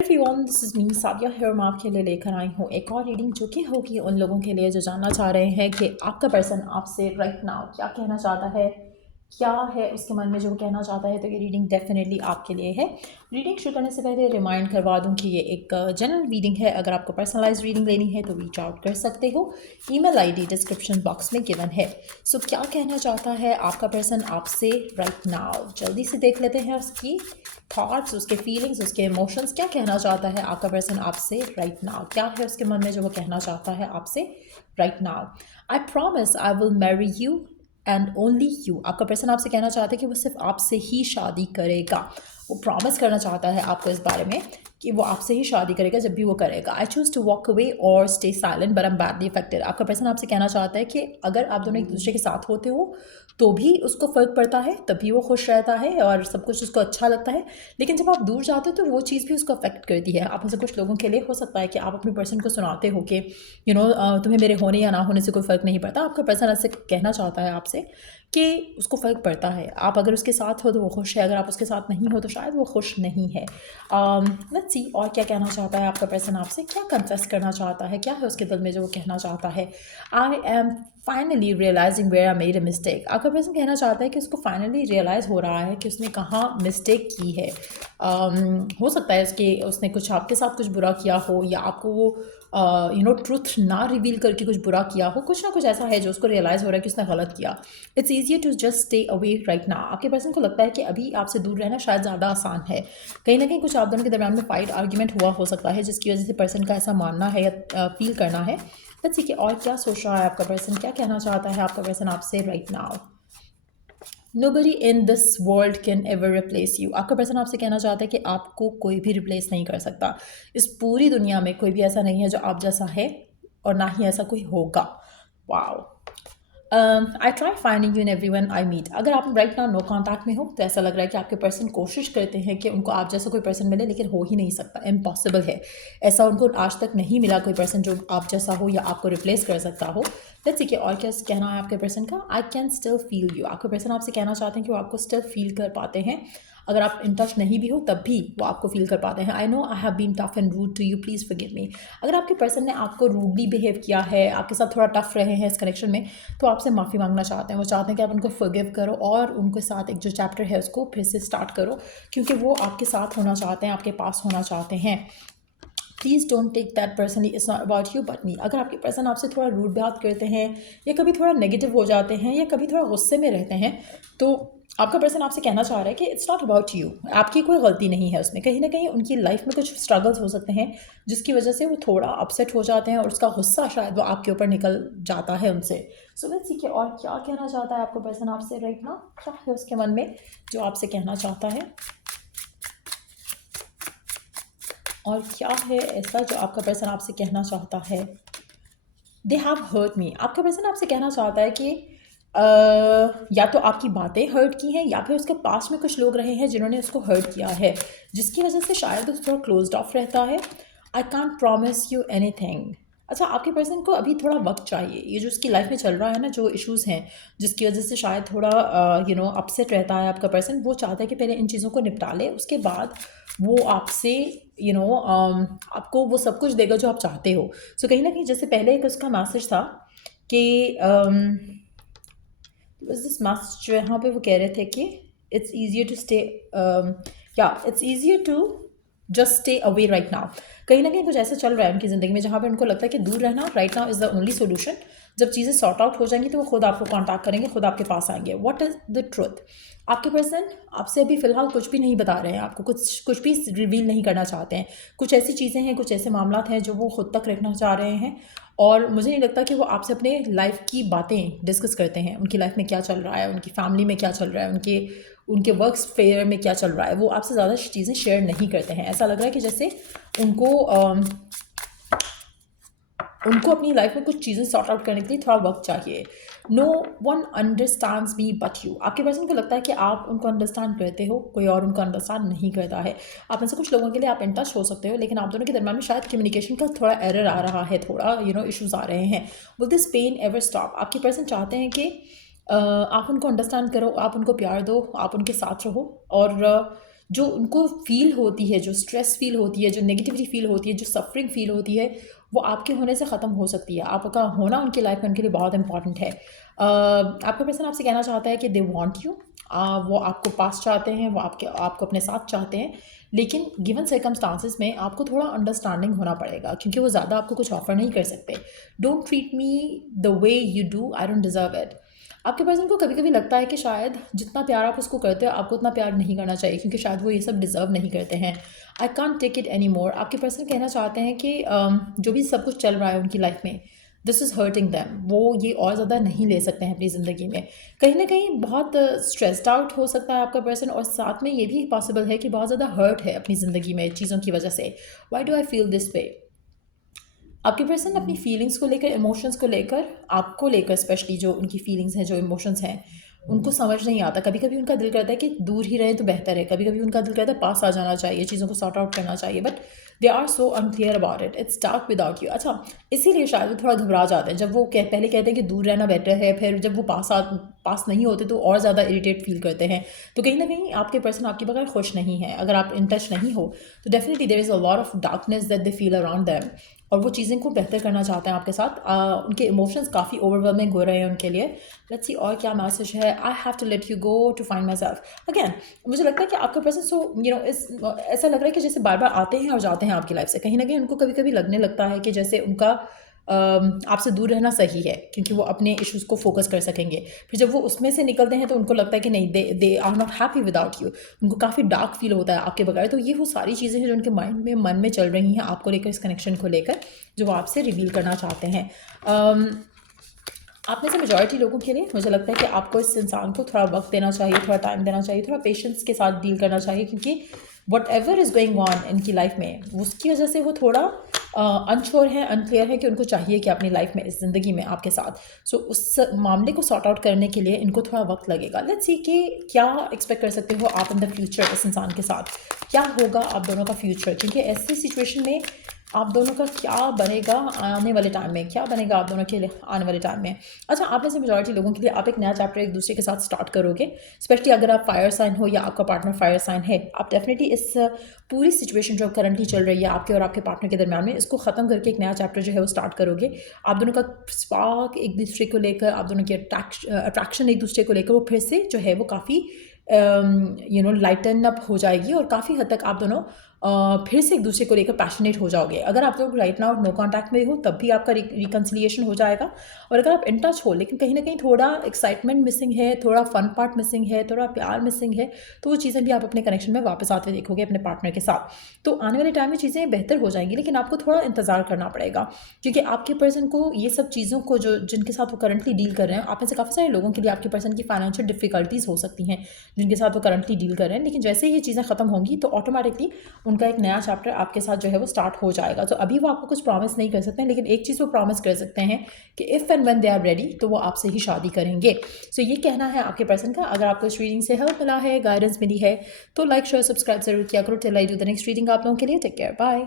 Everyone, this is me Sadia here. मैं आपके लिए लेकर आई हूँ एक और रीडिंग जो कि होगी उन लोगों के लिए जो जानना चाह रहे हैं कि आपका पर्सन आपसे राइट नाउ क्या कहना चाहता है, क्या है उसके मन में जो वो कहना चाहता है। तो ये रीडिंग डेफिनेटली आपके लिए है। रीडिंग शुरू करने से पहले रिमाइंड करवा दूं कि ये एक जनरल रीडिंग है। अगर आपको पर्सनलाइज रीडिंग लेनी है तो रीच आउट कर सकते हो। ईमेल आईडी डिस्क्रिप्शन बॉक्स में गिवन है। सो क्या कहना चाहता है आपका पर्सन आपसे राइट नाउ, जल्दी से देख लेते हैं उसकी थॉट्स, उसके फीलिंग्स, उसके इमोशंस। क्या कहना चाहता है आपका पर्सन आपसे राइट नाउ, क्या है उसके मन में जो वो कहना चाहता है आपसे right now. I promise I will marry you and only you. आपका पर्सन आपसे कहना चाहता है कि वो सिर्फ आपसे ही शादी करेगा। वो प्रॉमिस करना चाहता है आपको इस बारे में कि वो आपसे ही शादी करेगा जब भी वो करेगा। I choose to walk away और stay silent but I am badly affected. आपका पर्सन आपसे कहना चाहता है कि अगर आप दोनों एक दूसरे के साथ होते हो तो भी उसको फ़र्क पड़ता है, तभी वो खुश रहता है और सब कुछ उसको अच्छा लगता है। लेकिन जब आप दूर जाते हो तो वो चीज़ भी उसको अफेक्ट करती है। आप में से कुछ लोगों के लिए हो सकता है कि आप अपने पर्सन को सुनाते हो कि तुम्हें मेरे होने या ना होने से कोई फ़र्क नहीं पड़ता। आपका पर्सन ऐसे कहना चाहता है आपसे कि उसको फ़र्क पड़ता है। आप अगर उसके साथ हो तो वो खुश है, अगर आप उसके साथ नहीं हो तो शायद वो खुश नहीं है। लेट्स सी और क्या कहना चाहता है आपका पर्सन आपसे, क्या कन्फेस करना चाहता है, क्या है उसके दिल में जो वो कहना चाहता है। I am finally realising where I made a mistake. आपका पर्सन कहना चाहता है कि उसको फाइनली रियलाइज़ हो रहा है कि उसने कहाँ मिस्टेक की है। हो सकता है उसने कुछ आपके साथ कुछ बुरा किया हो या आपको वो ट्रुथ ना रिवील करके कुछ बुरा किया हो। कुछ ना कुछ ऐसा है जो उसको रियलाइज़ हो रहा है कि उसने गलत किया। It's easier to just stay away right now. आपके पर्सन को लगता है कि अभी आपसे दूर रहना शायद ज़्यादा आसान है। कहीं ना कहीं कुछ आप दोनों के दरमियान में फाइट आर्ग्यूमेंट हुआ हो सकता है जिसकी वजह से पर्सन का ऐसा मानना है या फील करना है। लेट्स सी कि और क्या सोच रहा है आपका पर्सन, क्या कहना चाहता है आपका पर्सन आपसे right now. Nobody in this world can ever replace you। आपका पर्सन आपसे कहना चाहता है कि आपको कोई भी रिप्लेस नहीं कर सकता। इस पूरी दुनिया में कोई भी ऐसा नहीं है जो आप जैसा है और ना ही ऐसा कोई होगा। Wow. I try finding you in every one I meet. अगर आप राइट नाउ नो कॉन्टैक्ट में हो तो ऐसा लग रहा है कि आपके पर्सन कोशिश करते हैं कि उनको आप जैसा कोई पर्सन मिले, लेकिन हो ही नहीं सकता, इम्पॉसिबल है। ऐसा उनको आज तक नहीं मिला कोई पर्सन जो आप जैसा हो या आपको रिप्लेस कर सकता हो। लेट्स सी कि और क्या कहना है आपके पर्सन का। I can still feel you. आपके पर्सन आपसे कहना चाहते हैं कि वो आपको स्टिल फील कर पाते हैं। अगर आप इन टच नहीं भी हो तब भी वो आपको फील कर पाते हैं। I know I have been tough and rude to you, please forgive me. अगर आपके पर्सन ने आपको रूडली बिहेव किया है, आपके साथ थोड़ा टफ रहे हैं इस कनेक्शन में, तो आपसे माफ़ी मांगना चाहते हैं। वो चाहते हैं कि आप उनको फॉरगिव करो और उनके साथ एक जो चैप्टर है उसको फिर से स्टार्ट करो, क्योंकि वो आपके साथ होना चाहते हैं, आपके पास होना चाहते हैं। Please don't take that personally, it's not about you but me. अगर आपके पर्सन आपसे थोड़ा रूड बात करते हैं या कभी थोड़ा नेगेटिव हो जाते हैं या कभी थोड़ा गुस्से में रहते हैं, तो आपका पर्सन आपसे कहना चाह रहा है कि इट्स नॉट अबाउट यू। आपकी कोई गलती नहीं है उसमें। कहीं ना कहीं उनकी लाइफ में कुछ स्ट्रगल्स हो सकते हैं जिसकी वजह से वो थोड़ा अपसेट हो जाते हैं और उसका गुस्सा शायद वो आपके ऊपर निकल जाता है उनसे। सो लेट्स सी कि और क्या कहना चाहता है आपका पर्सन आपसे राइट नाउ, क्या है उसके मन में जो आपसे कहना चाहता है और क्या है ऐसा जो आपका पर्सन आपसे कहना चाहता है। They have hurt me. आपका पर्सन आपसे कहना चाहता है कि या तो आपकी बातें हर्ट की हैं या फिर उसके पास में कुछ लोग रहे हैं जिन्होंने उसको हर्ट किया है, जिसकी वजह से शायद वो थोड़ा क्लोज्ड ऑफ रहता है। I can't promise you anything. अच्छा, आपके पर्सन को अभी थोड़ा वक्त चाहिए। ये जो उसकी लाइफ में चल रहा है ना, जो इश्यूज़ हैं जिसकी वजह से शायद थोड़ा अपसेट रहता है आपका पर्सन, वो चाहता है कि पहले इन चीज़ों को निपटा ले, उसके बाद वो आपसे आपको वो सब कुछ देगा जो आप चाहते हो। सो कहीं ना कहीं जैसे पहले एक उसका मैसेज था कि दिस मैसेज यहाँ पे वो कह रहे थे कि इट्स ईजियर टू स्टे, या it's easier to just stay away right now. कहीं ना कहीं कुछ ऐसा चल रहा है उनकी ज़िंदगी में जहाँ पे उनको लगता है कि दूर रहना right now is the only solution. जब चीज़ें सॉर्ट आउट हो जाएंगी तो वो खुद आपको कॉन्टैक्ट करेंगे, खुद आपके पास आएंगे। What is the truth. आपके पर्सन आपसे अभी फ़िलहाल कुछ भी नहीं बता रहे हैं, आपको कुछ भी रिवील नहीं करना चाहते हैं। कुछ ऐसी चीज़ें हैं, कुछ ऐसे मामला हैं जो वो खुद तक रखना चाह रहे हैं और मुझे नहीं लगता कि वो आपसे अपने लाइफ की बातें डिस्कस करते हैं। उनकी लाइफ में क्या चल रहा है, उनकी फैमिली में क्या चल रहा है, उनके उनके वर्क फेयर में क्या चल रहा है, वो आपसे ज़्यादा चीज़ें शेयर नहीं करते हैं। ऐसा लग रहा है कि जैसे उनको उनको अपनी लाइफ में कुछ चीज़ें सॉर्ट आउट करने के लिए थोड़ा वक्त चाहिए। No one understands me but you. आपके पर्सन को लगता है कि आप उनको अंडरस्टैंड करते हो, कोई और उनको अंडरस्टैंड नहीं करता है। आप में से कुछ लोगों के लिए आप इन टच हो सकते हो, लेकिन आप दोनों के दरम्यान में शायद कम्युनिकेशन का थोड़ा एरर आ रहा है, थोड़ा इश्यूज़ आ रहे हैं। Will this pain ever stop. आपके पर्सन चाहते हैं कि आप उनको अंडरस्टैंड करो, आप उनको प्यार दो, आप उनके साथ रहो और जो उनको फ़ील होती है, जो स्ट्रेस फ़ील होती है, जो नेगेटिविटी फ़ील होती है, जो सफ़रिंग फ़ील होती है, वो आपके होने से ख़त्म हो सकती है। आपका होना उनकी लाइफ में उनके लिए बहुत इंपॉर्टेंट है। आपका पर्सन आपसे कहना चाहता है कि दे वांट यू, वो आपको पास चाहते हैं, वो आपको अपने साथ चाहते हैं, लेकिन गिवन सर्कमस्टांसिस में आपको थोड़ा अंडरस्टैंडिंग होना पड़ेगा, क्योंकि वो ज़्यादा आपको कुछ ऑफ़र नहीं कर सकते। Don't treat me the way you do, I don't deserve it. आपके पर्सन को कभी कभी लगता है कि शायद जितना प्यार आप उसको करते हो आपको उतना प्यार नहीं करना चाहिए, क्योंकि शायद वो ये सब डिज़र्व नहीं करते हैं। I can't take it any more. आपके पर्सन कहना चाहते हैं कि जो भी सब कुछ चल रहा है उनकी लाइफ में, दिस इज़ हर्टिंग दैम। वो ये और ज़्यादा नहीं ले सकते हैं अपनी ज़िंदगी में। कहीं ना कहीं बहुत स्ट्रेस्ड आउट हो सकता है आपका पर्सन, और साथ में ये भी पॉसिबल है कि बहुत ज़्यादा हर्ट है अपनी ज़िंदगी में चीज़ों की वजह से। Why do I feel this way? आपके पर्सन अपनी फीलिंग्स को लेकर, इमोशंस को लेकर, आपको लेकर स्पेशली, जो उनकी फीलिंग्स हैं, जो इमोशंस हैं, उनको समझ नहीं आता। कभी कभी उनका दिल करता है कि दूर ही रहे तो बेहतर है, कभी कभी उनका दिल करता है पास आ जाना चाहिए, चीज़ों को सॉर्ट आउट करना चाहिए, but they are so unclear about it, it's dark without you. अच्छा, इसीलिए शायद वो थोड़ा घबरा जाते हैं जब वो पहले कहते हैं कि दूर रहना बेटर है, फिर जब वो पास नहीं होते तो और ज़्यादा इरिटेट फील करते हैं। तो कहीं ना कहीं आपके पर्सन आपके बगैर खुश नहीं है। अगर आप इन टच नहीं हो तो definitely there is a lot of darkness that they feel around them, और वो चीज़ें को बेहतर करना चाहते हैं आपके साथ। उनके इमोशंस काफ़ी ओवरवेलमिंग हो रहे हैं उनके लिए। लेट्स सी और क्या मैसेज है। I have to let you go to find myself again. मुझे लगता है कि आपका पर्सन ऐसा लग रहा है कि जैसे बार बार आते हैं और जाते हैं आपकी लाइफ से। कहीं ना कहीं उनको कभी कभी लगने लगता है कि जैसे उनका आपसे दूर रहना सही है, क्योंकि वो अपने इश्यूज़ को फोकस कर सकेंगे। फिर जब वो उसमें से निकलते हैं तो उनको लगता है कि नहीं, they are not happy without you. उनको काफ़ी डार्क फील होता है आपके बगैर। तो ये वो सारी चीज़ें हैं जो उनके माइंड में, मन में चल रही हैं आपको लेकर, इस कनेक्शन को लेकर, जो वो आपसे रिवील करना चाहते हैं। आप में से मेजॉरिटी लोगों के लिए मुझे लगता है कि आपको इस इंसान को थोड़ा वक्त देना चाहिए, थोड़ा टाइम देना चाहिए, थोड़ा पेशेंस के साथ डील करना चाहिए, क्योंकि what ever is going on इनकी लाइफ में, उसकी वजह से वो थोड़ा अनश्योर है, अनक्लियर है कि उनको चाहिए कि अपनी लाइफ में, इस ज़िंदगी में आपके साथ। सो उस मामले को सॉर्ट आउट करने के लिए इनको थोड़ा वक्त लगेगा। लेट्स सी कि क्या एक्सपेक्ट कर सकते हो आप इन द फ्यूचर इस इंसान के साथ, क्या होगा आप दोनों का फ्यूचर, क्योंकि ऐसी सिचुएशन में आप दोनों का क्या बनेगा आने वाले टाइम में, क्या बनेगा आप दोनों के लिए आने वाले टाइम में। अच्छा, आप में से मेजॉरिटी लोगों के लिए आप एक नया चैप्टर एक दूसरे के साथ स्टार्ट करोगे, स्पेशली अगर आप फायर साइन हो या आपका पार्टनर फायर साइन है। आप डेफिनेटली इस पूरी सिचुएशन जो करंटली चल रही है आपके और आपके पार्टनर के दरमियान में, इसको ख़त्म करके एक नया चैप्टर जो है वो स्टार्ट करोगे। आप दोनों का स्पार्क एक दूसरे को लेकर, आप दोनों की अट्रैक्शन एक दूसरे को लेकर, वो फिर से जो है वो काफ़ी लाइटन अप हो जाएगी, और काफ़ी हद तक आप दोनों फिर से एक दूसरे को लेकर पैशनेट हो जाओगे। अगर आप लोग राइट नाउ नो कॉन्टैक्ट में हो तब भी आपका रिकन्सिलिएशन हो जाएगा, और अगर आप इन टच हो लेकिन कहीं ना कहीं थोड़ा एक्साइटमेंट मिसिंग है, थोड़ा फन पार्ट मिसिंग है, थोड़ा प्यार मिसिंग है, तो वो चीज़ें भी आप अपने कनेक्शन में वापस आते देखोगे अपने पार्टनर के साथ। तो आने वाले टाइम में चीज़ें बेहतर हो जाएंगी, लेकिन आपको थोड़ा इंतजार करना पड़ेगा, क्योंकि आपके पर्सन को ये सब चीज़ों को, जो जिनके साथ वो करंटली डील कर रहे हैं, आप में से काफ़ी सारे लोगों के लिए आपके पर्सन की फाइनेंशियल डिफिकल्टीज़ हो सकती हैं जिनके साथ वो करंटली डील कर रहे हैं। लेकिन जैसे ही ये चीज़ें ख़त्म होंगी तो ऑटोमेटिकली उनका एक नया चैप्टर आपके साथ जो है वो स्टार्ट हो जाएगा। तो अभी वो आपको कुछ प्रॉमिस नहीं कर सकते हैं, लेकिन एक चीज़ वो प्रॉमिस कर सकते हैं कि if and when they are ready तो वो आपसे ही शादी करेंगे। सो ये कहना है आपके पर्सन का। अगर आपको इस रीडिंग से हेल्प मिला है, गाइडेंस मिली है, तो लाइक शेयर सब्सक्राइब जरूर किया करो। Till I do the next reading आप लोगों के लिए। Take care, bye.